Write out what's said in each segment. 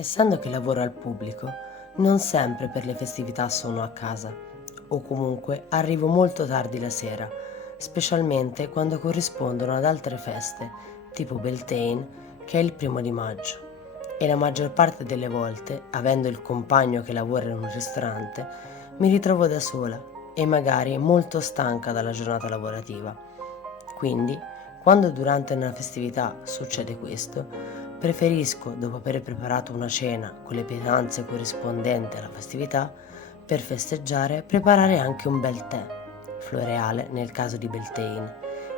Essendo che lavoro al pubblico, non sempre per le festività sono a casa, o comunque arrivo molto tardi la sera, specialmente quando corrispondono ad altre feste, tipo Beltane, che è il 1° maggio. E la maggior parte delle volte, avendo il compagno che lavora in un ristorante, mi ritrovo da sola e magari molto stanca dalla giornata lavorativa. Quindi, quando durante una festività succede questo, preferisco, dopo aver preparato una cena con le pietanze corrispondenti alla festività, per festeggiare preparare anche un bel tè, floreale nel caso di Beltane,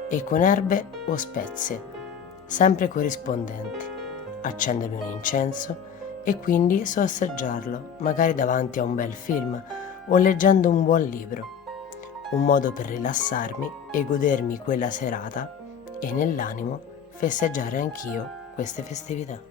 e con erbe o spezie, sempre corrispondenti, accendermi un incenso e quindi sorseggiarlo, magari davanti a un bel film o leggendo un buon libro, un modo per rilassarmi e godermi quella serata e nell'animo festeggiare anch'io queste festività.